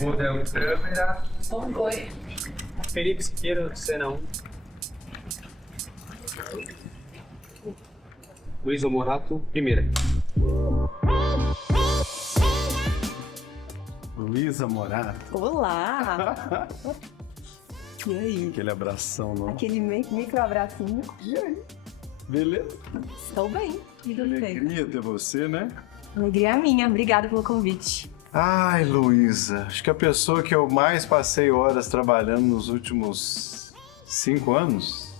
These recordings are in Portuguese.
Modelo câmera. Oi. Felipe Siqueira, cena 1. Luísa Morato, primeira. Luísa Morato. Olá! E aí? Aquele abração, não? Aquele micro abracinho. E aí? Beleza? Estou bem. E você? Alegria ter você, né? Alegria minha. Obrigada pelo convite. Ai, Luísa, acho que a pessoa que eu mais passei horas trabalhando nos últimos 5 anos.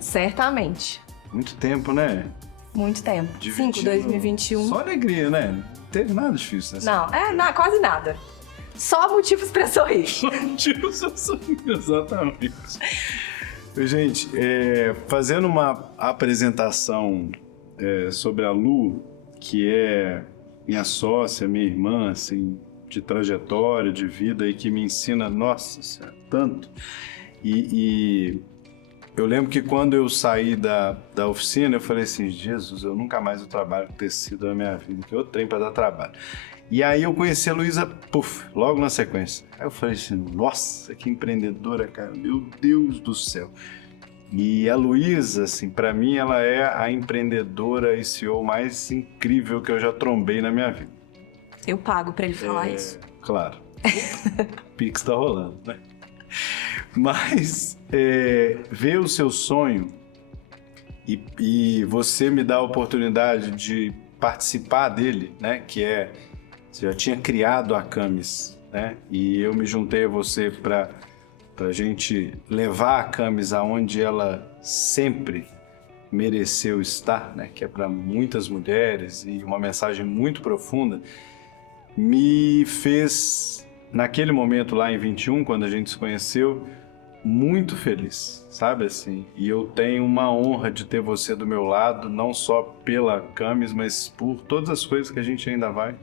Certamente. Muito tempo, né? Muito tempo. 5, Dividindo 2021. Só alegria, né? Não teve nada difícil, né? Não, quase nada. Só motivos pra sorrir. Tipo, exatamente. Gente, fazendo uma apresentação sobre a Lu, que é minha sócia, minha irmã, assim, de trajetória, de vida e que me ensina, nossa senhora, tanto. E eu lembro que quando eu saí da oficina, eu falei assim, Jesus, eu nunca mais eu trabalho com tecido na minha vida, que eu tenho para dar trabalho. E aí eu conheci a Luísa, logo na sequência. Aí eu falei assim, nossa, que empreendedora, cara, meu Deus do céu. E a Luísa, assim, para mim, ela é a empreendedora e CEO mais incrível que eu já trombei na minha vida. Eu pago pra ele falar isso. Claro. Pix tá rolando, né? Mas ver o seu sonho e você me dá a oportunidade de participar dele, né? Que você já tinha criado a Camis, né? E eu me juntei a você para a gente levar a Camis aonde ela sempre mereceu estar, né? Que é para muitas mulheres e uma mensagem muito profunda, me fez, naquele momento lá em 21, quando a gente se conheceu, muito feliz, sabe assim? E eu tenho uma honra de ter você do meu lado, não só pela Camis, mas por todas as coisas que a gente ainda vai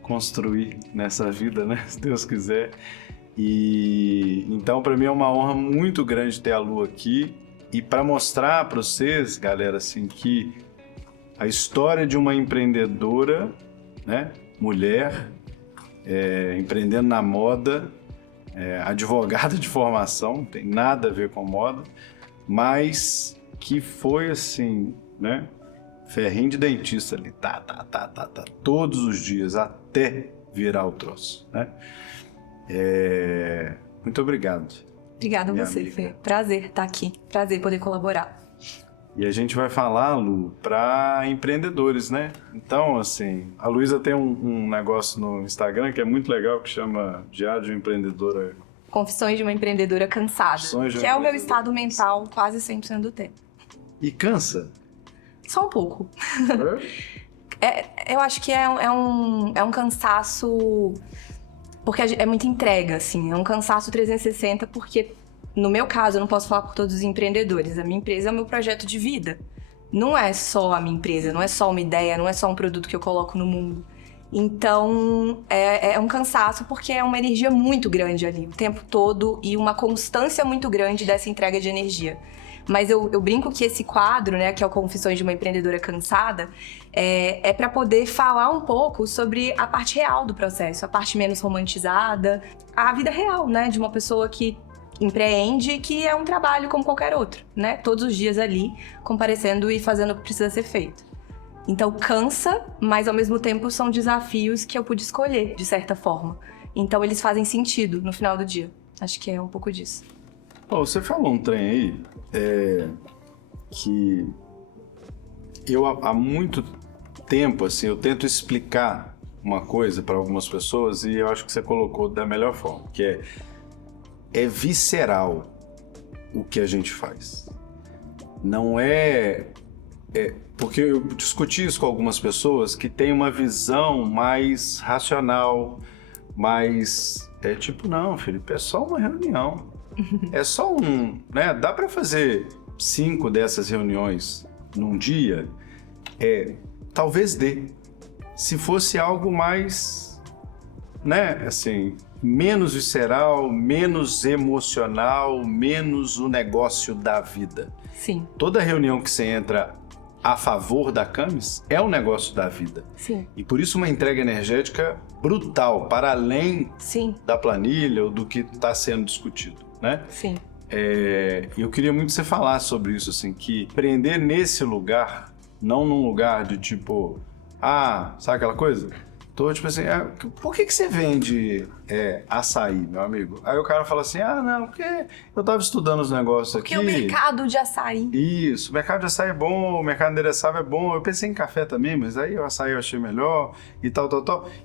construir nessa vida, né? Se Deus quiser. E então, para mim é uma honra muito grande ter a Lu aqui e para mostrar para vocês, galera, assim, que a história de uma empreendedora, né? Mulher, empreendendo na moda, advogada de formação, não tem nada a ver com moda, mas que foi assim, né? Ferrinho de dentista ali, todos os dias, até virar o troço, né? Muito obrigado. Obrigada a você, amiga. Fê. Prazer estar aqui. Prazer poder colaborar. E a gente vai falar, Lu, para empreendedores, né? Então, assim, a Luísa tem um negócio no Instagram que é muito legal, que chama Diário de uma Empreendedora. Confissões de uma empreendedora cansada. Confissões de uma Que é o meu empreendedora estado mental quase 100% do tempo. E cansa? Só um pouco. Eu acho que é um cansaço... Porque é muita entrega, assim. É um cansaço 360 porque, no meu caso, eu não posso falar por todos os empreendedores. A minha empresa é o meu projeto de vida. Não é só a minha empresa, não é só uma ideia, não é só um produto que eu coloco no mundo. Então, é um cansaço porque é uma energia muito grande ali, o tempo todo, e uma constância muito grande dessa entrega de energia. Mas eu brinco que esse quadro, né, que é o Confissões de uma Empreendedora Cansada, é para poder falar um pouco sobre a parte real do processo, a parte menos romantizada, a vida real, né, de uma pessoa que empreende, que é um trabalho como qualquer outro, né, todos os dias ali, comparecendo e fazendo o que precisa ser feito. Então cansa, mas ao mesmo tempo são desafios que eu pude escolher, de certa forma. Então eles fazem sentido no final do dia. Acho que é um pouco disso. Você falou um trem aí, que eu há muito tempo, assim, eu tento explicar uma coisa para algumas pessoas e eu acho que você colocou da melhor forma, que é visceral o que a gente faz. Não porque eu discuti isso com algumas pessoas que têm uma visão mais racional, mais... não, Felipe, é só uma reunião. É só né? Dá para fazer 5 dessas reuniões num dia? Talvez dê. Se fosse algo mais, né? Assim, menos visceral, menos emocional, menos o negócio da vida. Sim. Toda reunião que você entra a favor da Camis é um negócio da vida. Sim. E por isso uma entrega energética brutal, para além Sim. da planilha ou do que está sendo discutido, né? Sim. Eu queria muito que você falasse sobre isso, assim, que empreender nesse lugar, não num lugar de tipo, sabe aquela coisa? Tô tipo assim, por que você vende açaí, meu amigo? Aí o cara fala assim, não, porque eu tava estudando os negócios aqui. Porque o mercado de açaí. Isso, o mercado de açaí é bom, o mercado endereçável é bom. Eu pensei em café também, mas aí o açaí eu achei melhor e tal.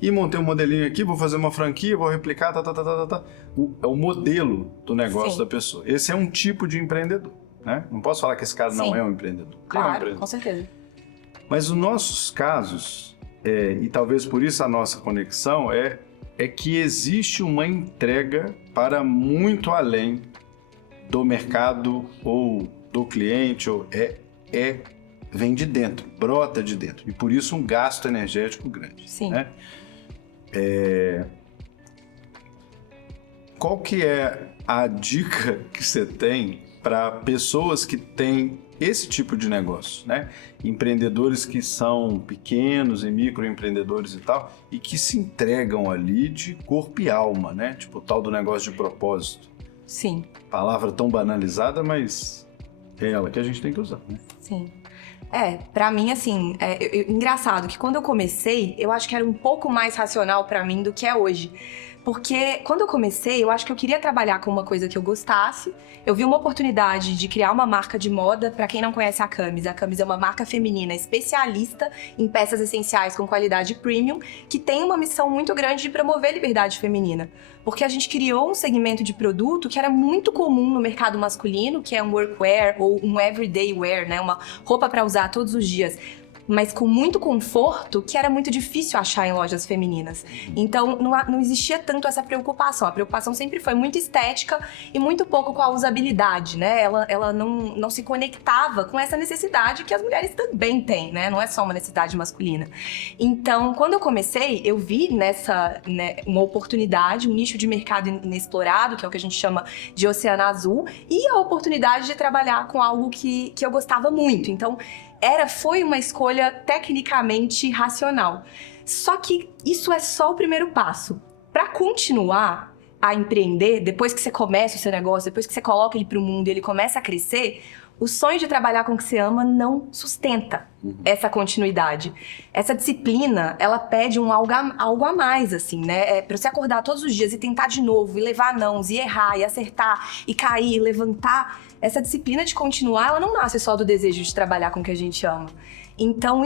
E montei um modelinho aqui, vou fazer uma franquia, vou replicar, É o modelo do negócio da pessoa. Esse é um tipo de empreendedor, né? Não posso falar que esse cara não é um empreendedor. Claro, é um empreendedor. com certeza. Mas os nossos casos, e talvez por isso a nossa conexão, é que existe uma entrega para muito além do mercado ou do cliente, vem de dentro, brota de dentro. E por isso um gasto energético grande. Sim. Né? Qual que é a dica que você tem para pessoas que têm esse tipo de negócio, né? Empreendedores que são pequenos e microempreendedores e tal, e que se entregam ali de corpo e alma, né? Tipo o tal do negócio de propósito. Sim. Palavra tão banalizada, mas é ela que a gente tem que usar, né? Sim. Pra mim, assim, engraçado que quando eu comecei, eu acho que era um pouco mais racional pra mim do que é hoje. Porque quando eu comecei, eu acho que eu queria trabalhar com uma coisa que eu gostasse. Eu vi uma oportunidade de criar uma marca de moda. Pra quem não conhece a Camis é uma marca feminina especialista em peças essenciais com qualidade premium, que tem uma missão muito grande de promover a liberdade feminina. Porque a gente criou um segmento de produto que era muito comum no mercado masculino, que é um workwear ou um everyday wear, né? Uma roupa pra usar todos os dias, mas com muito conforto, que era muito difícil achar em lojas femininas. Então, não existia tanto essa preocupação. A preocupação sempre foi muito estética e muito pouco com a usabilidade, né? Ela não se conectava com essa necessidade que as mulheres também têm, né? Não é só uma necessidade masculina. Então, quando eu comecei, eu vi uma oportunidade, um nicho de mercado inexplorado, que é o que a gente chama de oceano azul, e a oportunidade de trabalhar com algo que eu gostava muito. Então, foi uma escolha tecnicamente racional. Só que isso é só o primeiro passo. Para continuar a empreender, depois que você começa o seu negócio, depois que você coloca ele para o mundo e ele começa a crescer, o sonho de trabalhar com o que você ama não sustenta essa continuidade. Essa disciplina, ela pede algo a mais, assim, né? Para você acordar todos os dias e tentar de novo, e levar nãos, e errar, e acertar, e cair, e levantar. Essa disciplina de continuar, ela não nasce só do desejo de trabalhar com o que a gente ama. Então,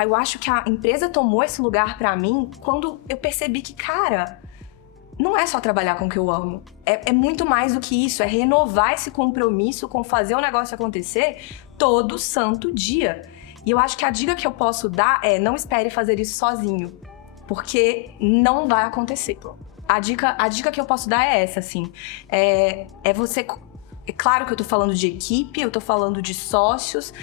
eu acho que a empresa tomou esse lugar pra mim quando eu percebi que, cara, não é só trabalhar com o que eu amo. É muito mais do que isso. É renovar esse compromisso com fazer o negócio acontecer todo santo dia. E eu acho que a dica que eu posso dar é: não espere fazer isso sozinho, porque não vai acontecer. A dica que eu posso dar é essa, assim. Você... É claro que eu tô falando de equipe, eu tô falando de sócios,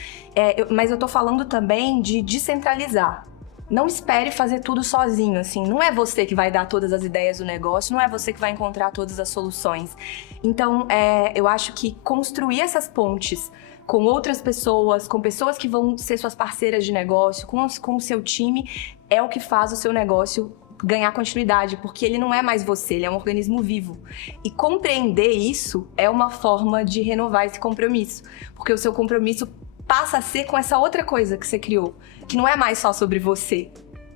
mas eu tô falando também de descentralizar. Não espere fazer tudo sozinho, assim. Não é você que vai dar todas as ideias do negócio, não é você que vai encontrar todas as soluções. Então, eu acho que construir essas pontes com outras pessoas, com pessoas que vão ser suas parceiras de negócio, com o seu time, é o que faz o seu negócio ganhar continuidade, porque ele não é mais você, ele é um organismo vivo. E compreender isso é uma forma de renovar esse compromisso, porque o seu compromisso passa a ser com essa outra coisa que você criou, que não é mais só sobre você.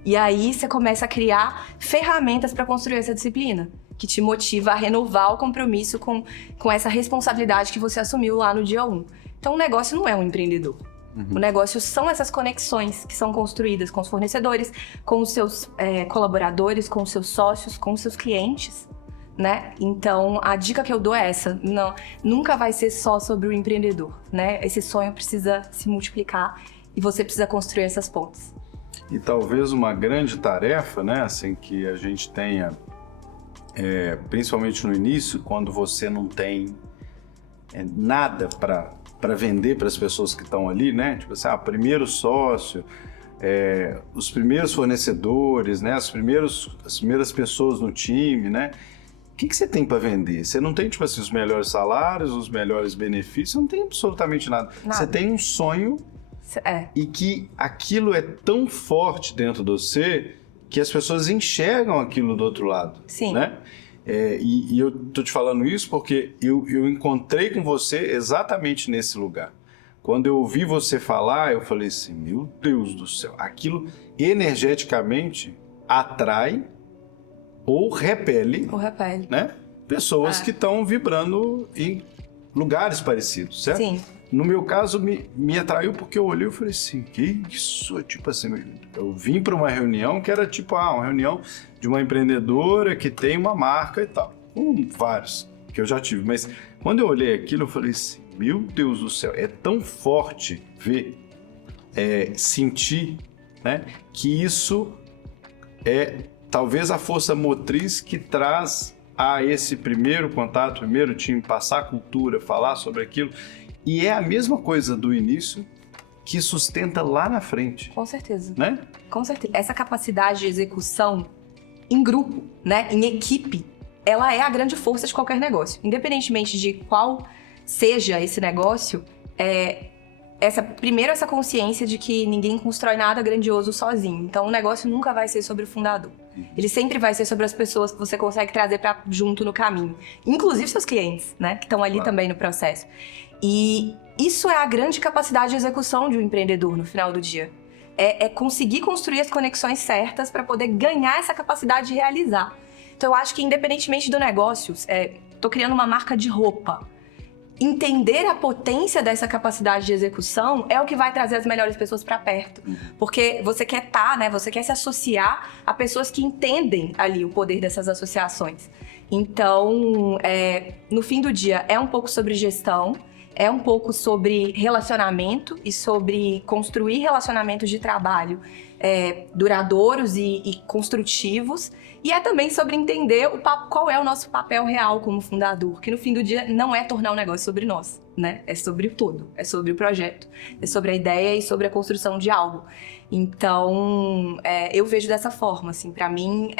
E aí você começa a criar ferramentas para construir essa disciplina, que te motiva a renovar o compromisso com essa responsabilidade que você assumiu lá no dia 1. Então o negócio não é um empreendedor. O negócio são essas conexões que são construídas com os fornecedores, com os seus colaboradores, com os seus sócios, com os seus clientes, né? Então, a dica que eu dou é essa: nunca vai ser só sobre o empreendedor, né? Esse sonho precisa se multiplicar e você precisa construir essas pontes. E talvez uma grande tarefa, né, assim, que a gente tenha, principalmente no início, quando você não tem nada para vender para as pessoas que estão ali, né? Tipo assim, primeiro sócio, os primeiros fornecedores, né? As primeiras pessoas no time, né? O que você tem para vender? Você não tem, tipo assim, os melhores salários, os melhores benefícios, você não tem absolutamente nada. Você tem um sonho E que aquilo é tão forte dentro de você que as pessoas enxergam aquilo do outro lado. Sim. Né? E eu tô te falando isso porque eu encontrei com você exatamente nesse lugar. Quando eu ouvi você falar, eu falei assim, meu Deus do céu, aquilo energeticamente atrai ou repele, né? Pessoas que estão vibrando em lugares parecidos, certo? Sim. No meu caso, me atraiu porque eu olhei e falei assim, que isso? Tipo assim, eu vim para uma reunião que era tipo, uma reunião de uma empreendedora que tem uma marca e tal. Vários que eu já tive, mas quando eu olhei aquilo, eu falei assim, meu Deus do céu, é tão forte ver, sentir, né, que isso é talvez a força motriz que traz a esse primeiro contato, primeiro time, passar a cultura, falar sobre aquilo. E é a mesma coisa do início que sustenta lá na frente. Com certeza. Né? Com certeza. Essa capacidade de execução em grupo, né, em equipe, ela é a grande força de qualquer negócio. Independentemente de qual seja esse negócio, essa consciência de que ninguém constrói nada grandioso sozinho. Então, o negócio nunca vai ser sobre o fundador. Ele sempre vai ser sobre as pessoas que você consegue trazer para junto no caminho. Inclusive seus clientes, né? Que estão ali também no processo. E isso é a grande capacidade de execução de um empreendedor no final do dia. É conseguir construir as conexões certas para poder ganhar essa capacidade de realizar. Então, eu acho que independentemente do negócio, tô criando uma marca de roupa. Entender a potência dessa capacidade de execução é o que vai trazer as melhores pessoas para perto. Porque você quer né? Você quer se associar a pessoas que entendem ali o poder dessas associações. Então, no fim do dia, é um pouco sobre gestão, é um pouco sobre relacionamento e sobre construir relacionamentos de trabalho duradouros e construtivos. E é também sobre entender qual é o nosso papel real como fundador, que no fim do dia não é tornar o negócio sobre nós, né? É sobre o todo, é sobre o projeto, é sobre a ideia e sobre a construção de algo. Então, eu vejo dessa forma, assim, pra mim,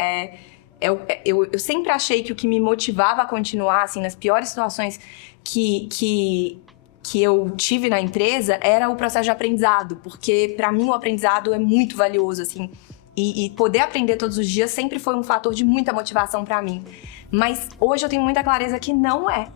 eu sempre achei que o que me motivava a continuar, assim, nas piores situações que eu tive na empresa era o processo de aprendizado, porque pra mim o aprendizado é muito valioso, assim, e poder aprender todos os dias sempre foi um fator de muita motivação pra mim. Mas hoje eu tenho muita clareza que não é.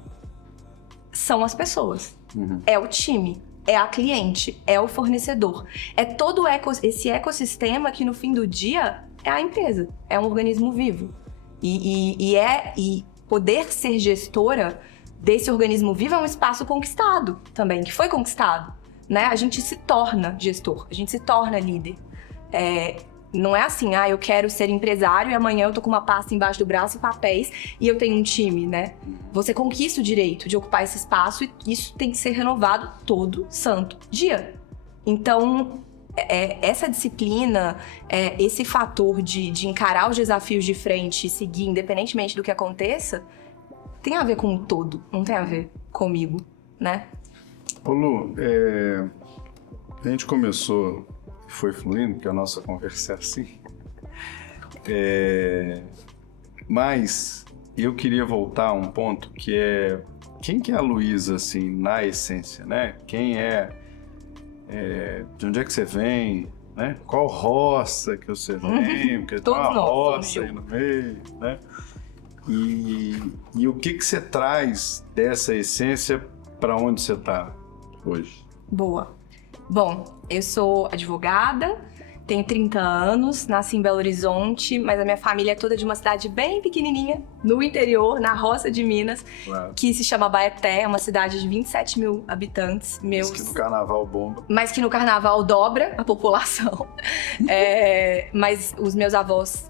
São as pessoas. É o time, é a cliente, é o fornecedor. É todo esse ecossistema que no fim do dia é a empresa, é um organismo vivo. E poder ser gestora desse organismo vivo é um espaço conquistado também, que foi conquistado, né? A gente se torna gestor, a gente se torna líder. Não é assim, eu quero ser empresário e amanhã eu tô com uma pasta embaixo do braço e papéis e eu tenho um time, né? Você conquista o direito de ocupar esse espaço e isso tem que ser renovado todo santo dia. Então, essa disciplina, esse fator de encarar os desafios de frente e seguir independentemente do que aconteça, tem a ver com o todo, não tem a ver comigo, né? Ô Lu, a gente começou, foi fluindo, porque a nossa conversa é assim, mas eu queria voltar a um ponto que quem que é a Luísa, assim, na essência, né? Quem de onde é que você vem, né? Qual roça que você vem, porque tem uma roça aí no meio, né? E o que você traz dessa essência para onde você está hoje? Boa. Bom, eu sou advogada, tenho 30 anos, nasci em Belo Horizonte, mas a minha família é toda de uma cidade bem pequenininha, no interior, na roça de Minas, que se chama Baeté, é uma cidade de 27 mil habitantes. Mas que no carnaval bomba. Mas que no carnaval dobra a população. Mas os meus avós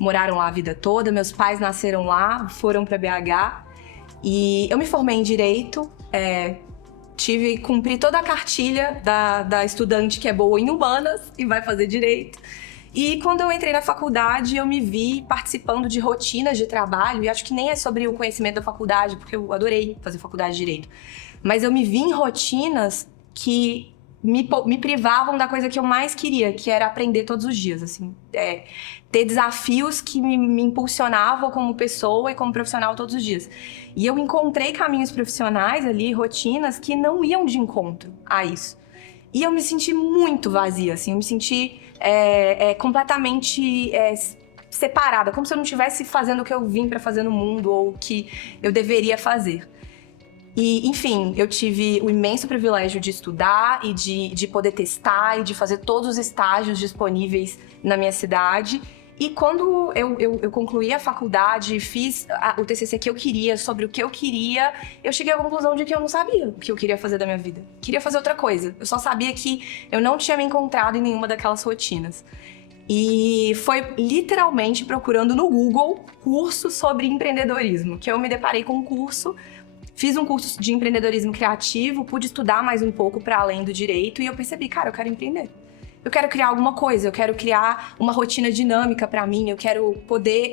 moraram lá a vida toda, meus pais nasceram lá, foram para BH e eu me formei em Direito, cumpri toda a cartilha da estudante que é boa em humanas e vai fazer Direito. E quando eu entrei na faculdade, eu me vi participando de rotinas de trabalho, e acho que nem é sobre o conhecimento da faculdade, porque eu adorei fazer faculdade de Direito, mas eu me vi em rotinas que me privavam da coisa que eu mais queria, que era aprender todos os dias, assim. Ter desafios que me impulsionavam como pessoa e como profissional todos os dias. E eu encontrei caminhos profissionais ali, rotinas, que não iam de encontro a isso. E eu me senti muito vazia, assim, eu me senti completamente separada, como se eu não estivesse fazendo o que eu vim pra fazer no mundo ou o que eu deveria fazer. E, enfim, eu tive o imenso privilégio de estudar e de poder testar e de fazer todos os estágios disponíveis na minha cidade. E quando eu concluí a faculdade, fiz o TCC que eu queria, sobre o que eu queria, eu cheguei à conclusão de que eu não sabia o que eu queria fazer da minha vida. Queria fazer outra coisa. Eu só sabia que eu não tinha me encontrado em nenhuma daquelas rotinas. E foi literalmente procurando no Google curso sobre empreendedorismo, que eu me deparei com um curso. Fiz um curso de empreendedorismo criativo, pude estudar mais um pouco para além do direito e eu percebi, cara, eu quero empreender. Eu quero criar alguma coisa, eu quero criar uma rotina dinâmica para mim, eu quero poder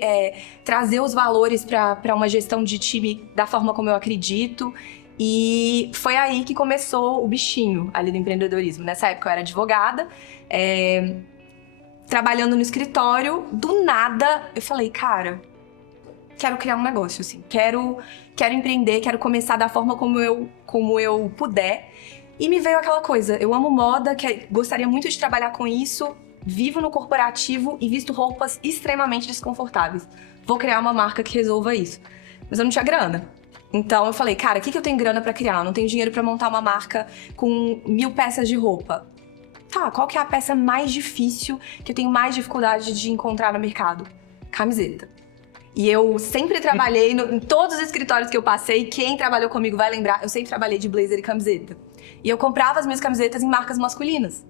trazer os valores para uma gestão de time da forma como eu acredito. E foi aí que começou o bichinho ali do empreendedorismo. Nessa época eu era advogada, trabalhando no escritório, do nada eu falei, cara, quero criar um negócio, assim, quero empreender, quero começar da forma como eu puder. E me veio aquela coisa, eu amo moda, gostaria muito de trabalhar com isso, vivo no corporativo e visto roupas extremamente desconfortáveis. Vou criar uma marca que resolva isso. Mas eu não tinha grana. Então eu falei, cara, o que eu tenho grana pra criar? Eu não tenho dinheiro pra montar uma marca com 1000 peças de roupa. Tá, qual que é a peça mais difícil, que eu tenho mais dificuldade de encontrar no mercado? Camiseta. E eu sempre trabalhei, em todos os escritórios que eu passei, quem trabalhou comigo vai lembrar, eu sempre trabalhei de blazer e camiseta. E eu comprava as minhas camisetas em marcas masculinas.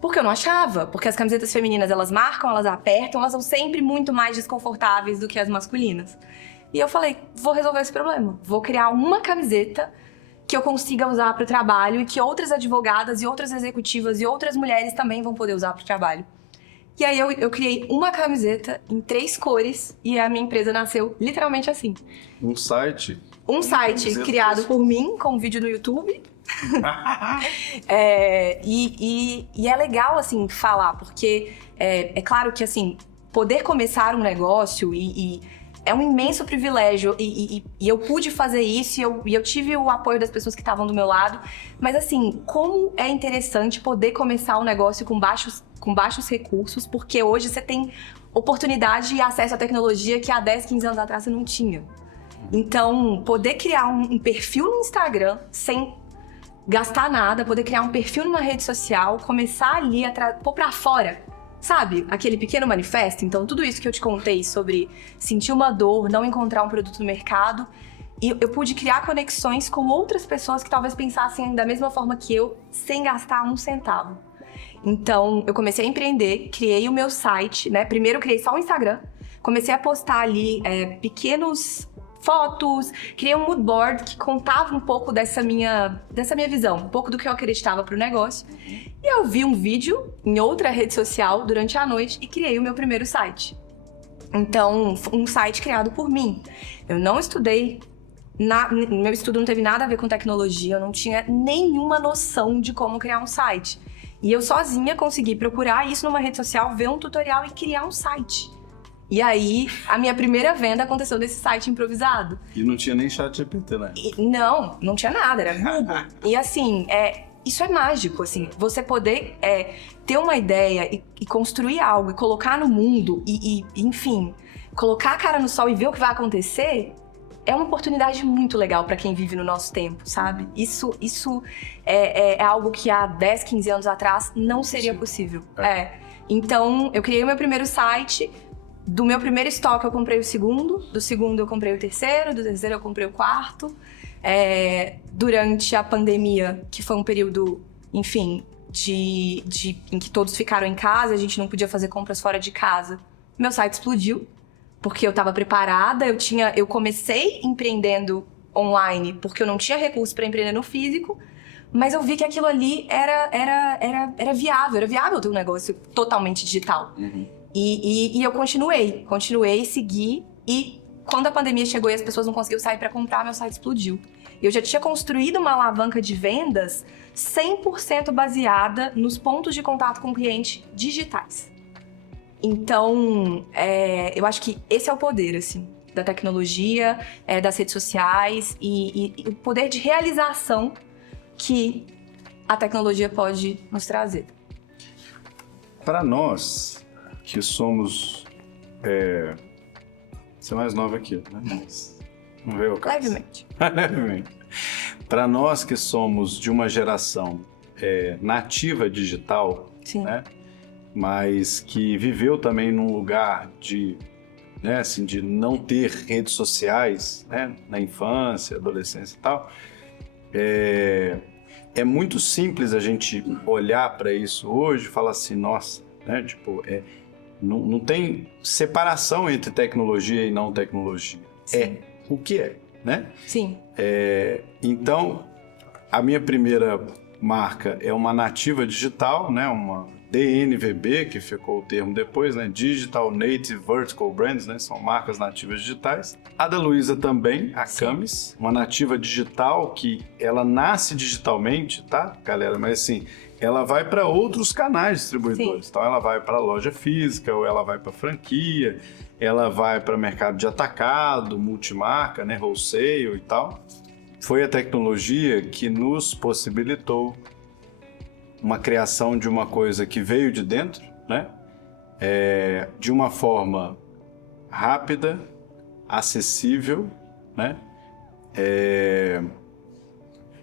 Porque eu não achava, porque as camisetas femininas, elas marcam, elas apertam, elas são sempre muito mais desconfortáveis do que as masculinas. E eu falei, vou resolver esse problema. Vou criar uma camiseta que eu consiga usar para o trabalho e que outras advogadas e outras executivas e outras mulheres também vão poder usar para o trabalho. E aí eu criei uma camiseta em 3 cores e a minha empresa nasceu literalmente assim. Um site? Um site criado por mim, com um vídeo no YouTube. E é legal, assim, falar, porque é claro que, assim, poder começar um negócio é um imenso privilégio e eu pude fazer isso e eu tive o apoio das pessoas que estavam do meu lado. Mas, assim, como é interessante poder começar um negócio com baixos recursos, porque hoje você tem oportunidade e acesso à tecnologia que há 10, 15 anos atrás você não tinha. Então, poder criar um perfil no Instagram sem gastar nada, poder criar um perfil numa rede social, começar ali a pôr pra fora, sabe? Aquele pequeno manifesto. Então, tudo isso que eu te contei sobre sentir uma dor, não encontrar um produto no mercado, e eu pude criar conexões com outras pessoas que talvez pensassem da mesma forma que eu, sem gastar um centavo. Então, eu comecei a empreender, criei o meu site, né? Primeiro eu criei só o Instagram, comecei a postar ali pequenos fotos, criei um mood board que contava um pouco dessa minha visão, um pouco do que eu acreditava pro negócio. E eu vi um vídeo em outra rede social durante a noite e criei o meu primeiro site. Então, um site criado por mim. Eu não estudei, meu estudo não teve nada a ver com tecnologia, eu não tinha nenhuma noção de como criar um site. E eu sozinha consegui procurar isso numa rede social, ver um tutorial e criar um site. E aí, a minha primeira venda aconteceu nesse site improvisado. E não tinha nem chat GPT, né? Não tinha nada, era Google. E assim, isso é mágico, assim, você poder ter uma ideia e construir algo e colocar no mundo enfim, colocar a cara no sol e ver o que vai acontecer, é uma oportunidade muito legal para quem vive no nosso tempo, sabe? Isso é algo que há 10, 15 anos atrás não seria possível. Então, eu criei o meu primeiro site. Do meu primeiro estoque eu comprei o segundo, do segundo eu comprei o terceiro, do terceiro eu comprei o quarto. Durante a pandemia, que foi um período, enfim, em que todos ficaram em casa, a gente não podia fazer compras fora de casa, meu site explodiu, porque eu estava preparada, eu comecei empreendendo online, porque eu não tinha recurso para empreender no físico, mas eu vi que aquilo ali era viável ter um negócio totalmente digital. Uhum. E eu continuei, segui, e quando a pandemia chegou e as pessoas não conseguiam sair para comprar, meu site explodiu. Eu já tinha construído uma alavanca de vendas 100% baseada nos pontos de contato com o cliente digitais. Então, eu acho que esse é o poder, assim, da tecnologia, das redes sociais e o poder de realização que a tecnologia pode nos trazer. Para nós, que somos... Você é mais nova aqui, né? Mas não veio o caso. Levemente. Levemente. Para nós que somos de uma geração nativa digital, Sim. né? Mas que viveu também num lugar de, né, assim, de não ter redes sociais, né, na infância, adolescência e tal, é muito simples a gente olhar para isso hoje e falar assim, nossa, né, tipo, não tem separação entre tecnologia e não tecnologia. Sim. É o que é, né? Sim. Então, a minha primeira marca é uma nativa digital, né? Uma DNVB, que ficou o termo depois, né? Digital Native Vertical Brands, né? São marcas nativas digitais. A da Luiza também, a Camis, uma nativa digital que ela nasce digitalmente, tá, galera? Mas assim, ela vai para outros canais distribuidores. Sim. Então, ela vai para loja física, ou ela vai para franquia, ela vai para mercado de atacado, multimarca, né? Wholesale e tal. Foi a tecnologia que nos possibilitou uma criação de uma coisa que veio de dentro, né? De uma forma rápida, acessível, né?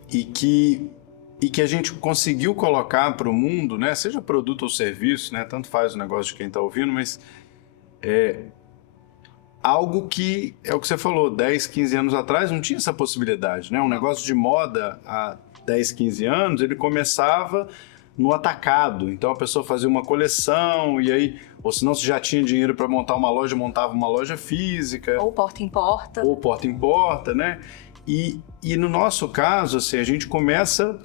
E que a gente conseguiu colocar para o mundo, né? Seja produto ou serviço, né? Tanto faz o negócio de quem está ouvindo, mas algo que, é o que você falou, 10, 15 anos atrás não tinha essa possibilidade, né? Um negócio de moda há 10, 15 anos, ele começava no atacado. Então a pessoa fazia uma coleção e aí, ou se não, se já tinha dinheiro para montar uma loja, montava uma loja física. Ou porta em porta. Ou porta em porta, né? E no nosso caso, assim, a gente começa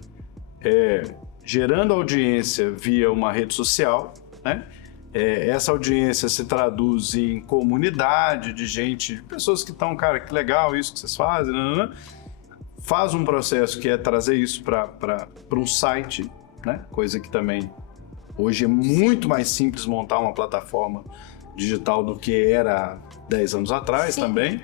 gerando audiência via uma rede social, né? Essa audiência se traduz em comunidade de gente, de pessoas que estão, cara, que legal isso que vocês fazem, faz um processo que é trazer isso para um site, né? Coisa que também hoje é muito mais simples montar uma plataforma digital do que era 10 anos atrás. Sim. Também,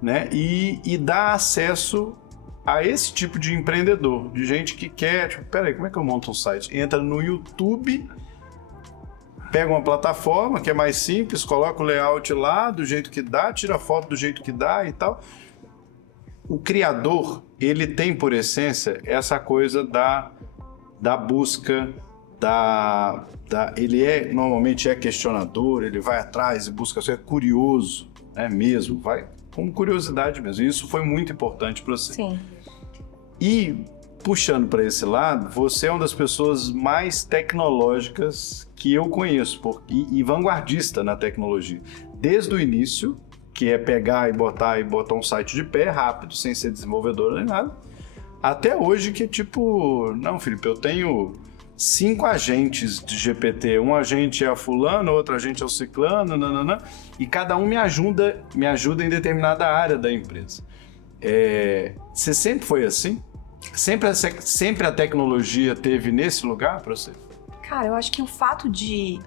né? E dá acesso a esse tipo de empreendedor, de gente que quer, tipo, peraí, como é que eu monto um site? Entra no YouTube, pega uma plataforma que é mais simples, coloca o layout lá do jeito que dá, tira a foto do jeito que dá e tal. O criador, ele tem por essência essa coisa da busca, ele normalmente é questionador, ele vai atrás e busca, é curioso, né, mesmo, vai com curiosidade mesmo. E isso foi muito importante para você. Sim. E puxando para esse lado, você é uma das pessoas mais tecnológicas que eu conheço e vanguardista na tecnologia. Desde o início, que é pegar e botar um site de pé rápido, sem ser desenvolvedor nem nada, até hoje que tipo, não, Felipe, eu tenho 5 agentes de GPT, um agente é a fulano, outro agente é o ciclano, e cada um me ajuda em determinada área da empresa. Você sempre foi assim? Sempre a tecnologia teve nesse lugar para você? Cara, eu acho que o fato de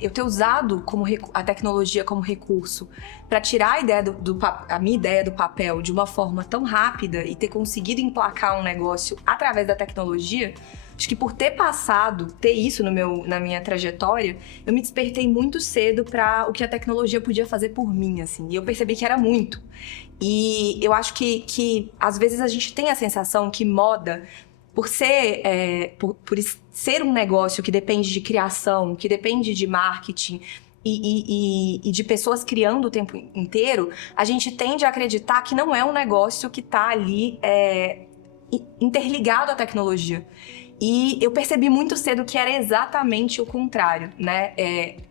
eu ter usado a tecnologia como recurso para tirar a minha ideia do papel de uma forma tão rápida e ter conseguido emplacar um negócio através da tecnologia, acho que por ter isso na minha trajetória, eu me despertei muito cedo para o que a tecnologia podia fazer por mim, assim, e eu percebi que era muito. E eu acho que às vezes a gente tem a sensação que moda, por ser um negócio que depende de criação, que depende de marketing e de pessoas criando o tempo inteiro, a gente tende a acreditar que não é um negócio que está ali interligado à tecnologia. E eu percebi muito cedo que era exatamente o contrário, né?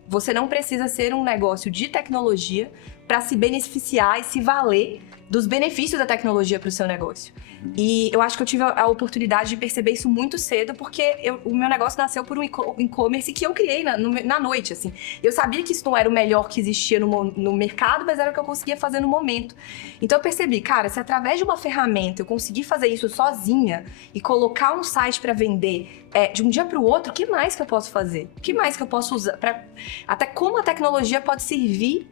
Você não precisa ser um negócio de tecnologia para se beneficiar e se valer dos benefícios da tecnologia para o seu negócio. E eu acho que eu tive a oportunidade de perceber isso muito cedo, porque o meu negócio nasceu por um e-commerce que eu criei na noite, assim. Eu sabia que isso não era o melhor que existia no mercado, mas era o que eu conseguia fazer no momento. Então eu percebi, cara, se através de uma ferramenta eu conseguir fazer isso sozinha e colocar um site para vender de um dia para o outro, o que mais que eu posso fazer? O que mais que eu posso usar? Até como a tecnologia pode servir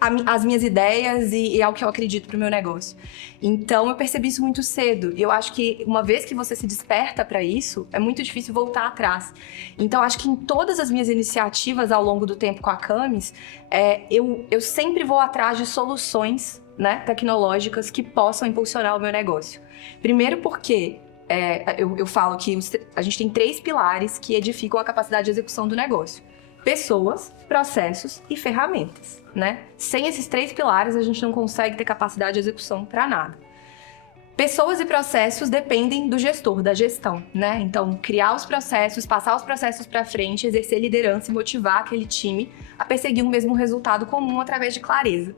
as minhas ideias e ao que eu acredito pro meu negócio. Então, eu percebi isso muito cedo. E eu acho que uma vez que você se desperta para isso, é muito difícil voltar atrás. Então, acho que em todas as minhas iniciativas ao longo do tempo com a Camis, eu sempre vou atrás de soluções, né, tecnológicas que possam impulsionar o meu negócio. Primeiro porque eu falo que a gente tem 3 pilares que edificam a capacidade de execução do negócio. Pessoas, processos e ferramentas, né? Sem esses 3 pilares, a gente não consegue ter capacidade de execução para nada. Pessoas e processos dependem do gestor, da gestão, né? Então, criar os processos, passar os processos para frente, exercer liderança e motivar aquele time a perseguir o mesmo resultado comum através de clareza.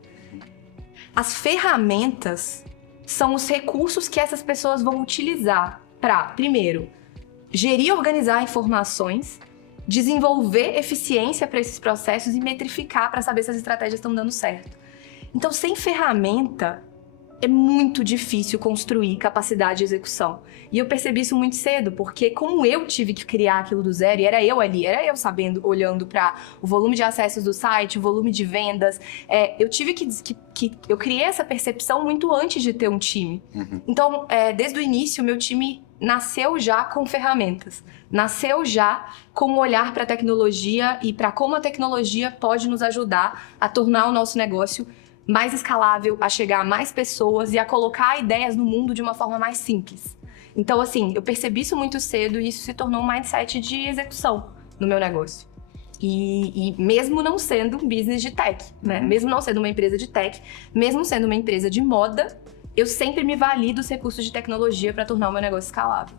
As ferramentas são os recursos que essas pessoas vão utilizar para, primeiro, gerir e organizar informações, desenvolver eficiência para esses processos e metrificar para saber se as estratégias estão dando certo. Então, sem ferramenta, é muito difícil construir capacidade de execução. E eu percebi isso muito cedo, porque como eu tive que criar aquilo do zero, e era eu sabendo, olhando para o volume de acessos do site, o volume de vendas, eu tive que eu criei essa percepção muito antes de ter um time. Uhum. Então, desde o início, o meu time nasceu já com ferramentas, nasceu já com um olhar para a tecnologia e para como a tecnologia pode nos ajudar a tornar o nosso negócio mais escalável, a chegar a mais pessoas e a colocar ideias no mundo de uma forma mais simples. Então, assim, eu percebi isso muito cedo e isso se tornou um mindset de execução no meu negócio. E mesmo não sendo um business de tech, né? Mesmo não sendo uma empresa de tech, mesmo sendo uma empresa de moda, eu sempre me vali dos recursos de tecnologia para tornar o meu negócio escalável.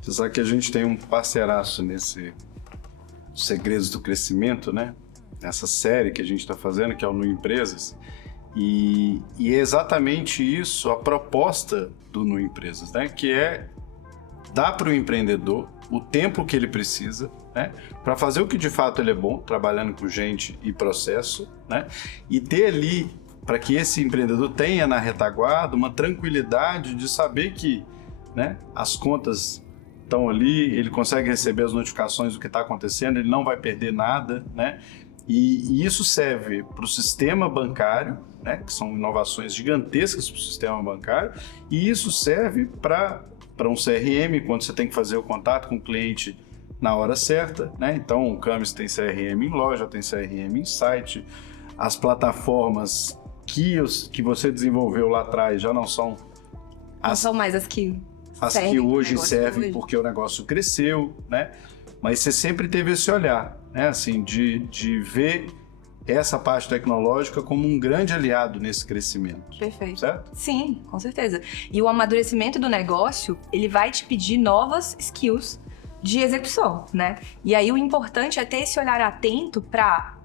Você sabe que a gente tem um parceiraço nesse Segredos do Crescimento, né? Essa série que a gente está fazendo, que é o Nu Empresas. E é exatamente isso a proposta do Nu Empresas, né? Que é dar para o empreendedor o tempo que ele precisa, né? Para fazer o que de fato ele é bom, trabalhando com gente e processo, né? E ter ali, para que esse empreendedor tenha na retaguarda uma tranquilidade de saber que, né, as contas estão ali, ele consegue receber as notificações do que está acontecendo, ele não vai perder nada, né? E isso serve para o sistema bancário, né, que são inovações gigantescas para o sistema bancário, e isso serve para um CRM, quando você tem que fazer o contato com o cliente na hora certa, né? Então, o Camis tem CRM em loja, tem CRM em site, as plataformas que você desenvolveu lá atrás já não são Não são mais as que hoje servem porque o negócio cresceu, né? Mas você sempre teve esse olhar, né? Assim, de ver essa parte tecnológica como um grande aliado nesse crescimento. Perfeito. Certo? Sim, com certeza. E o amadurecimento do negócio, ele vai te pedir novas skills de execução, né? E aí o importante é ter esse olhar atento para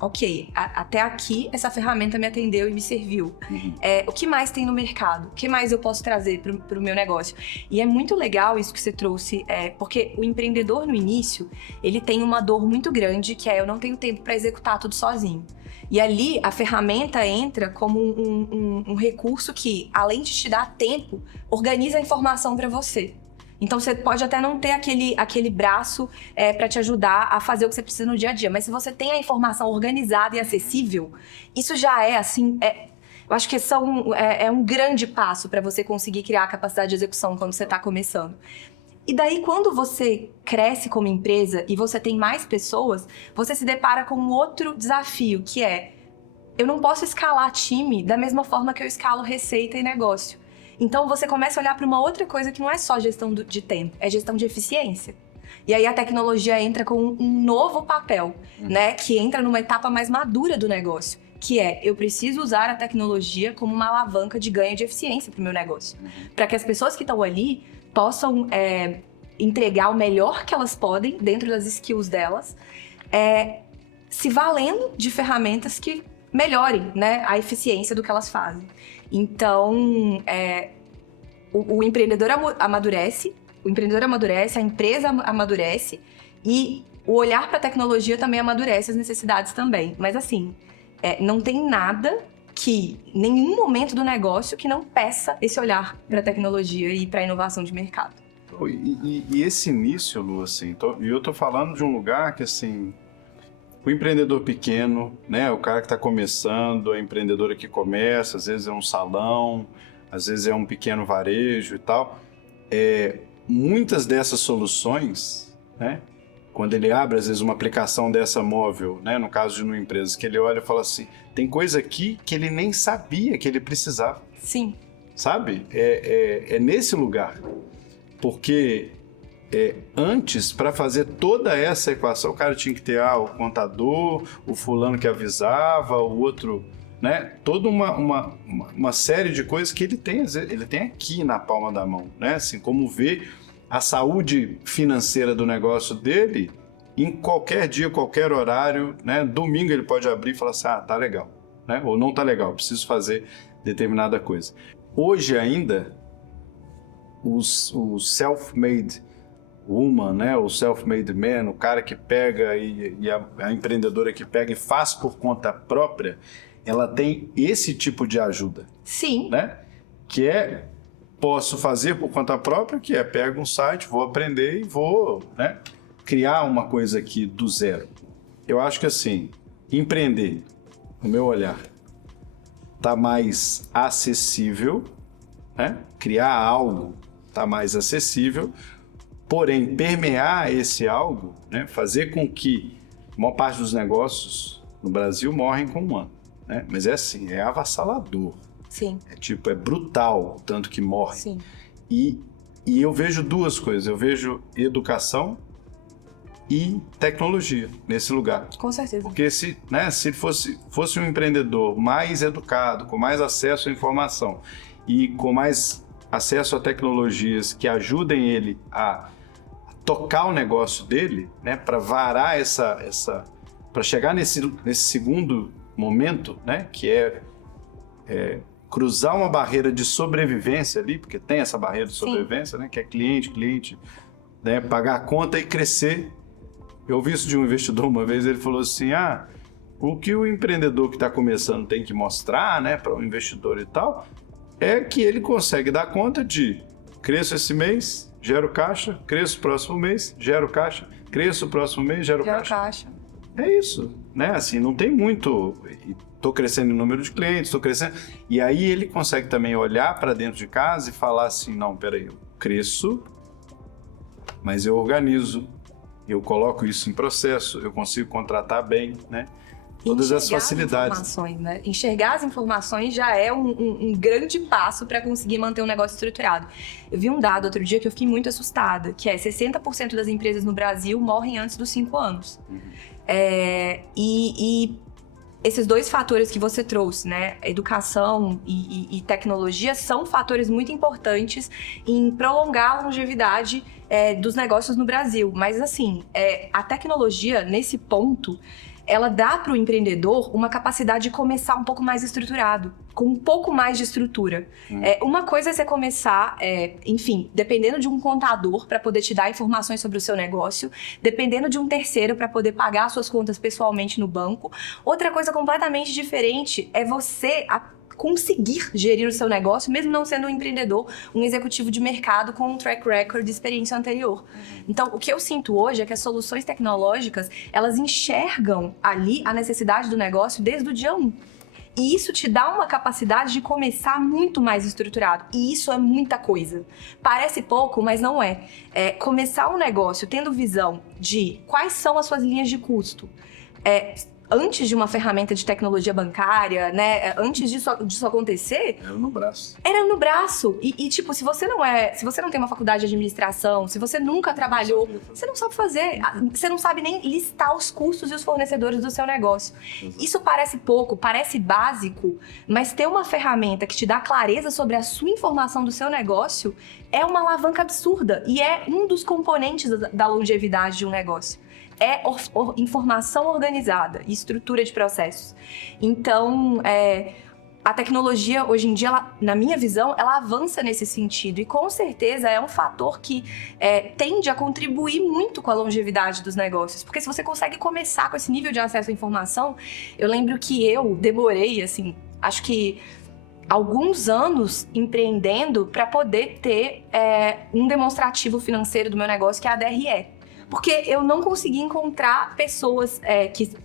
ok, até aqui essa ferramenta me atendeu e me serviu. Uhum. O que mais tem no mercado? O que mais eu posso trazer para o meu negócio? E é muito legal isso que você trouxe, porque o empreendedor no início, ele tem uma dor muito grande, que é eu não tenho tempo para executar tudo sozinho. E ali a ferramenta entra como um recurso que, além de te dar tempo, organiza a informação para você. Então, você pode até não ter aquele braço para te ajudar a fazer o que você precisa no dia a dia. Mas se você tem a informação organizada e acessível, isso já é, assim... eu acho que é um grande passo para você conseguir criar a capacidade de execução quando você está começando. E daí, quando você cresce como empresa e você tem mais pessoas, você se depara com um outro desafio, que é... eu não posso escalar time da mesma forma que eu escalo receita e negócio. Então, você começa a olhar para uma outra coisa que não é só gestão de tempo, é gestão de eficiência. E aí a tecnologia entra com um novo papel, né? Que entra numa etapa mais madura do negócio, que é, eu preciso usar a tecnologia como uma alavanca de ganho de eficiência para o meu negócio. Para que as pessoas que estão ali possam entregar o melhor que elas podem, dentro das skills delas, se valendo de ferramentas que melhorem, né, a eficiência do que elas fazem. Então, o empreendedor amadurece, a empresa amadurece e o olhar para a tecnologia também amadurece as necessidades também. Mas assim, não tem nada nenhum momento do negócio que não peça esse olhar para a tecnologia e para a inovação de mercado. E esse início, Lu, assim, eu tô falando de um lugar que, assim, o empreendedor pequeno, né? O cara que está começando, a empreendedora que começa, às vezes é um salão, às vezes é um pequeno varejo e tal. Muitas dessas soluções, né? Quando ele abre, às vezes, uma aplicação dessa móvel, né? No caso de uma empresa, que ele olha e fala assim, tem coisa aqui que ele nem sabia que ele precisava. Sim. Sabe? É nesse lugar. Porque antes, para fazer toda essa equação, o cara tinha que ter o contador, o fulano que avisava, o outro, né? Toda uma série de coisas que ele tem aqui na palma da mão, né? Assim, como ver a saúde financeira do negócio dele em qualquer dia, qualquer horário, né? Domingo ele pode abrir e falar assim, tá legal, né? Ou não tá legal, preciso fazer determinada coisa. Hoje ainda, o self-made woman, né? O self-made man, o cara que pega e a empreendedora que pega e faz por conta própria, ela tem esse tipo de ajuda. Sim. Né? Que posso fazer por conta própria, que pego um site, vou aprender e vou, né, criar uma coisa aqui do zero. Eu acho que assim, empreender, no meu olhar, tá mais acessível, né? Criar algo tá mais acessível, porém permear esse algo, né, fazer com que a maior parte dos negócios no Brasil morrem com um ano, né? Mas é assim, é avassalador. Sim. É brutal o tanto que morre. Sim. E eu vejo duas coisas. Eu vejo educação e tecnologia nesse lugar. Com certeza. Porque se ele fosse um empreendedor mais educado, com mais acesso à informação e com mais acesso a tecnologias que ajudem ele a tocar o negócio dele, né, para varar para chegar nesse segundo momento, né, que é cruzar uma barreira de sobrevivência ali, porque tem essa barreira de sobrevivência, né, que é cliente, né, pagar a conta e crescer. Eu ouvi isso de um investidor uma vez, ele falou assim, o que o empreendedor que está começando tem que mostrar, né, para o investidor e tal, é que ele consegue dar conta de cresço esse mês, gero caixa, cresço próximo mês, gero caixa, cresço próximo mês, gero caixa. É isso, né, assim, não tem muito... Estou crescendo em número de clientes, estou crescendo... E aí ele consegue também olhar para dentro de casa e falar assim, não, peraí, eu cresço, mas eu organizo, eu coloco isso em processo, eu consigo contratar bem, né? Todas as facilidades. Informações, né? Enxergar as informações já é um grande passo para conseguir manter um negócio estruturado. Eu vi um dado outro dia que eu fiquei muito assustada, que 60% das empresas no Brasil morrem antes dos 5 anos. Uhum. E esses dois fatores que você trouxe, né, educação e tecnologia, são fatores muito importantes em prolongar a longevidade dos negócios no Brasil. Mas, assim, a tecnologia, nesse ponto, ela dá para o empreendedor uma capacidade de começar um pouco mais estruturado, com um pouco mais de estrutura. Uma coisa é você começar, enfim, dependendo de um contador para poder te dar informações sobre o seu negócio, dependendo de um terceiro para poder pagar suas contas pessoalmente no banco. Outra coisa completamente diferente é você conseguir gerir o seu negócio, mesmo não sendo um empreendedor, um executivo de mercado com um track record de experiência anterior. Então, o que eu sinto hoje é que as soluções tecnológicas, elas enxergam ali a necessidade do negócio desde o dia 1. E isso te dá uma capacidade de começar muito mais estruturado. E isso é muita coisa. Parece pouco, mas não é. Começar um negócio tendo visão de quais são as suas linhas de custo. Antes de uma ferramenta de tecnologia bancária, né? Antes disso acontecer... Era no braço. Era no braço. E tipo, se você não tem uma faculdade de administração, se você nunca trabalhou, você não sabe fazer. Você não sabe nem listar os custos e os fornecedores do seu negócio. Isso parece pouco, parece básico, mas ter uma ferramenta que te dá clareza sobre a sua informação do seu negócio é uma alavanca absurda. E é um dos componentes da longevidade de um negócio. Informação organizada e estrutura de processos. Então, a tecnologia, hoje em dia, ela, na minha visão, ela avança nesse sentido. E, com certeza, é um fator que tende a contribuir muito com a longevidade dos negócios. Porque se você consegue começar com esse nível de acesso à informação... Eu lembro que eu demorei, assim, acho que alguns anos empreendendo para poder ter um demonstrativo financeiro do meu negócio, que é a DRE. Porque eu não consegui encontrar pessoas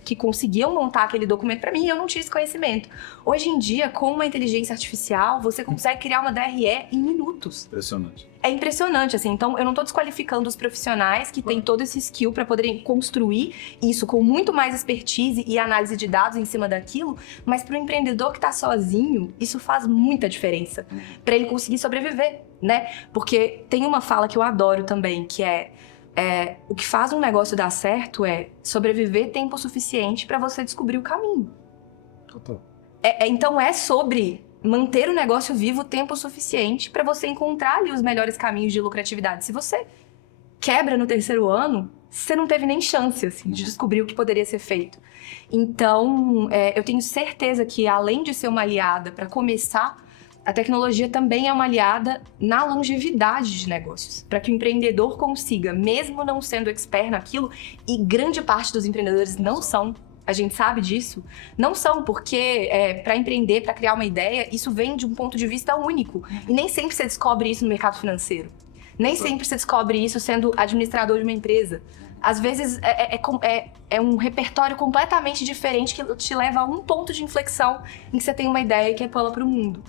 que conseguiam montar aquele documento para mim e eu não tinha esse conhecimento. Hoje em dia, com uma inteligência artificial, você consegue criar uma DRE em minutos. Impressionante. É impressionante, assim. Então, eu não tô desqualificando os profissionais que têm todo esse skill para poderem construir isso com muito mais expertise e análise de dados em cima daquilo, mas para o empreendedor que tá sozinho, isso faz muita diferença para ele conseguir sobreviver, né? Porque tem uma fala que eu adoro também, que o que faz um negócio dar certo é sobreviver tempo suficiente para você descobrir o caminho. Total. Então, é sobre manter o negócio vivo o tempo suficiente para você encontrar ali os melhores caminhos de lucratividade. Se você quebra no 3º ano, você não teve nem chance assim, de descobrir o que poderia ser feito. Então, eu tenho certeza que, além de ser uma aliada para começar, a tecnologia também é uma aliada na longevidade de negócios, para que o empreendedor consiga, mesmo não sendo expert naquilo, e grande parte dos empreendedores não são. A gente sabe disso. Não são, porque para empreender, para criar uma ideia, isso vem de um ponto de vista único. E nem sempre você descobre isso no mercado financeiro. Nem sempre você descobre isso sendo administrador de uma empresa. Às vezes é um repertório completamente diferente que te leva a um ponto de inflexão em que você tem uma ideia que é pula para o mundo.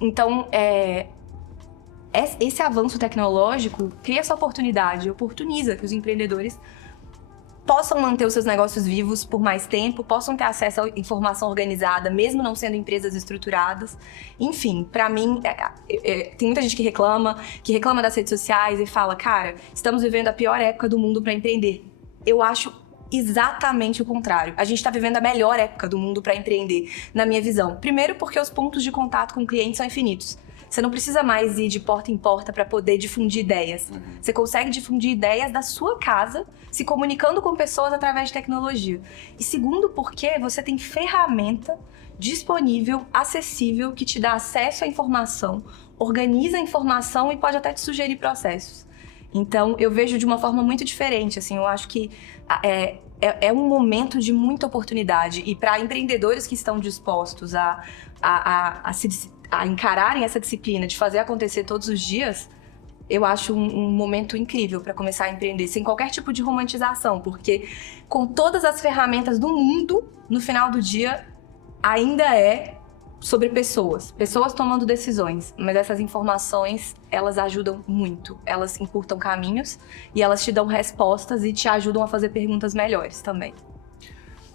Então, esse avanço tecnológico cria essa oportunidade, oportuniza que os empreendedores possam manter os seus negócios vivos por mais tempo, possam ter acesso à informação organizada, mesmo não sendo empresas estruturadas. Enfim, pra mim, tem muita gente que reclama das redes sociais e fala, cara, estamos vivendo a pior época do mundo pra empreender. Eu acho exatamente o contrário. A gente tá vivendo a melhor época do mundo pra empreender, na minha visão. Primeiro porque os pontos de contato com o cliente são infinitos. Você não precisa mais ir de porta em porta para poder difundir ideias. Você consegue difundir ideias da sua casa, se comunicando com pessoas através de tecnologia. E segundo, porque você tem ferramenta disponível, acessível, que te dá acesso à informação, organiza a informação e pode até te sugerir processos. Então, eu vejo de uma forma muito diferente, assim, eu acho que é um momento de muita oportunidade. E para empreendedores que estão dispostos a encararem essa disciplina de fazer acontecer todos os dias, eu acho um momento incrível para começar a empreender, sem qualquer tipo de romantização, porque com todas as ferramentas do mundo, no final do dia, ainda é sobre pessoas tomando decisões, mas essas informações, elas ajudam muito, elas encurtam caminhos e elas te dão respostas e te ajudam a fazer perguntas melhores também.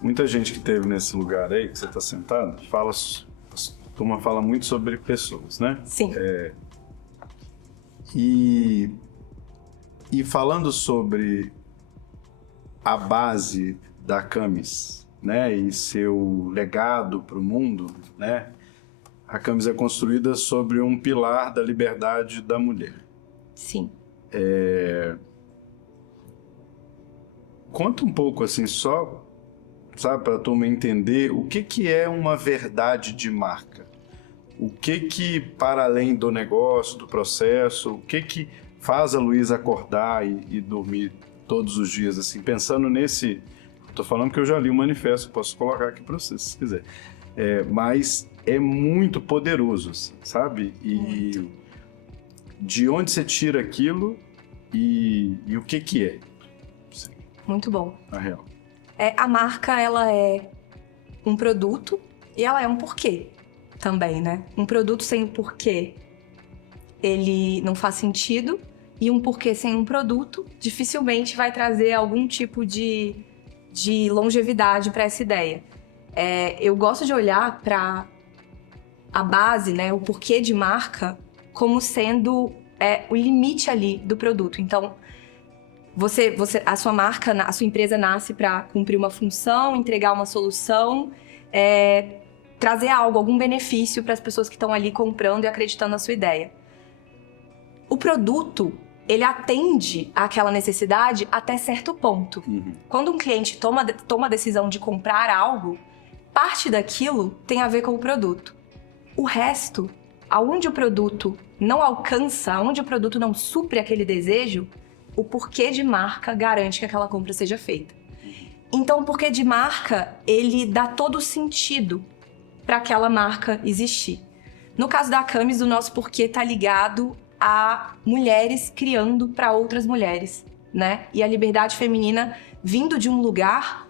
Muita gente que esteve nesse lugar aí, que você está sentado, a turma fala muito sobre pessoas, né? Sim. E falando sobre a base da Camis, né, e seu legado para o mundo, né, a Camis é construída sobre um pilar da liberdade da mulher. Sim. Conta um pouco, assim, só, sabe, para a turma entender o que é uma verdade de marca. O que, para além do negócio, do processo, o que faz a Luísa acordar e dormir todos os dias, assim, pensando nesse... Estou falando que eu já li o manifesto, posso colocar aqui para vocês, se quiser. Mas é muito poderoso, sabe? E de onde você tira aquilo e o que é? Sim. Muito bom. Na real. A marca, ela é um produto e ela é um porquê também, né? Um produto sem um porquê, ele não faz sentido, e um porquê sem um produto dificilmente vai trazer algum tipo de longevidade para essa ideia. Eu gosto de olhar para a base, né, o porquê de marca, como sendo o limite ali do produto. Então, a sua marca, a sua empresa nasce para cumprir uma função, entregar uma solução, trazer algo, algum benefício para as pessoas que estão ali comprando e acreditando na sua ideia. O produto, ele atende àquela necessidade até certo ponto. Quando um cliente toma a decisão de comprar algo, parte daquilo tem a ver com o produto. O resto, aonde o produto não alcança, aonde o produto não supre aquele desejo, o porquê de marca garante que aquela compra seja feita. Então, o porquê de marca, ele dá todo o sentido para aquela marca existir. No caso da Camis, o nosso porquê está ligado a mulheres criando para outras mulheres. né? E a liberdade feminina vindo de um lugar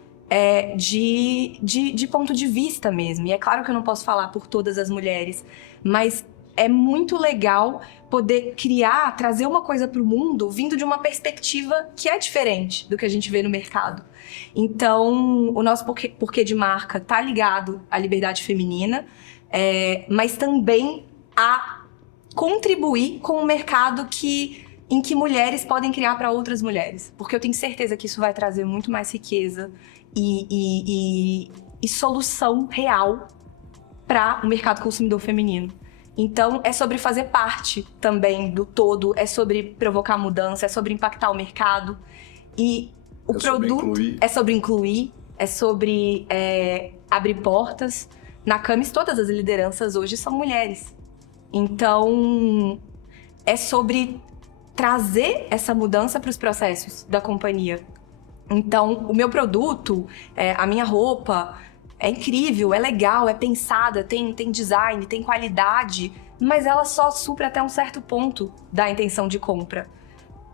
de ponto de vista mesmo. E é claro que eu não posso falar por todas as mulheres, mas é muito legal poder criar, trazer uma coisa para o mundo vindo de uma perspectiva que é diferente do que a gente vê no mercado. Então, o nosso porquê de marca tá ligado à liberdade feminina, mas também a contribuir com um mercado em que mulheres podem criar para outras mulheres. Porque eu tenho certeza que isso vai trazer muito mais riqueza e solução real para o mercado consumidor feminino. Então, é sobre fazer parte também do todo, é sobre provocar mudança, é sobre impactar o mercado. E o produto é sobre incluir, é sobre abrir portas. Na Camis, todas as lideranças hoje são mulheres. Então, é sobre trazer essa mudança para os processos da companhia. Então, o meu produto, a minha roupa, é incrível, é legal, é pensada, tem design, tem qualidade, mas ela só supra até um certo ponto da intenção de compra.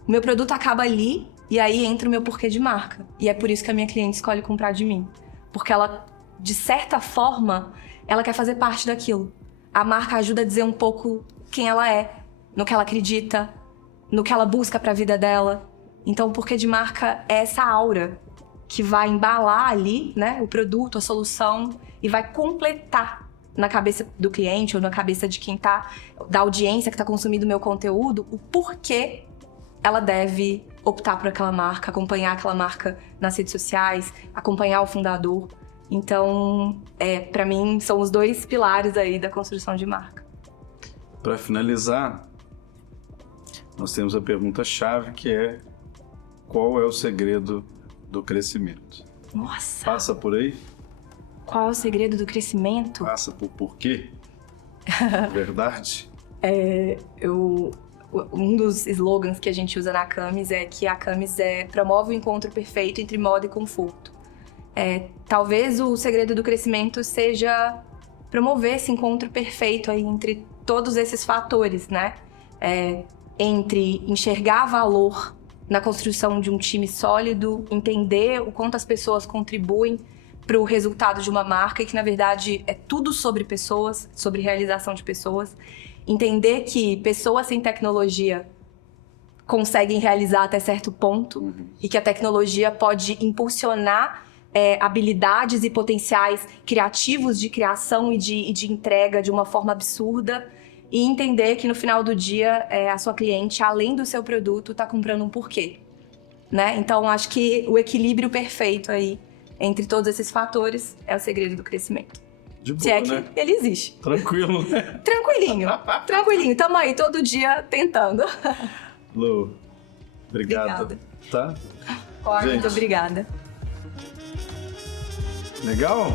O meu produto acaba ali e aí entra o meu porquê de marca. E é por isso que a minha cliente escolhe comprar de mim. Porque ela, de certa forma, ela quer fazer parte daquilo. A marca ajuda a dizer um pouco quem ela é, no que ela acredita, no que ela busca para a vida dela. Então, o porquê de marca é essa aura que vai embalar ali, né, o produto, a solução, e vai completar na cabeça do cliente ou na cabeça de quem tá, da audiência que está consumindo o meu conteúdo, o porquê ela deve optar por aquela marca, acompanhar aquela marca nas redes sociais, acompanhar o fundador. Então, para mim, são os dois pilares aí da construção de marca. Para finalizar, nós temos a pergunta-chave, que é: qual é o segredo do crescimento? Nossa! Passa por aí? Qual é o segredo do crescimento? Passa por porquê? Verdade? Um dos slogans que a gente usa na Camis é que a Camis promove o encontro perfeito entre moda e conforto. Talvez o segredo do crescimento seja promover esse encontro perfeito aí entre todos esses fatores, né? Entre enxergar valor na construção de um time sólido, entender o quanto as pessoas contribuem para o resultado de uma marca e que, na verdade, é tudo sobre pessoas, sobre realização de pessoas. Entender que pessoas sem tecnologia conseguem realizar até certo ponto e que a tecnologia pode impulsionar habilidades e potenciais criativos de criação e de entrega de uma forma absurda. E entender que no final do dia, a sua cliente, além do seu produto, está comprando um porquê, né? Então, acho que o equilíbrio perfeito aí entre todos esses fatores é o segredo do crescimento. De boa, Se é que né? ele existe. Tranquilo, né? Tranquilinho. Tamo aí todo dia tentando. Lu, obrigado. Obrigada. Tá? Muito obrigada. Legal?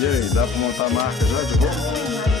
E aí, dá pra montar a marca já de boa?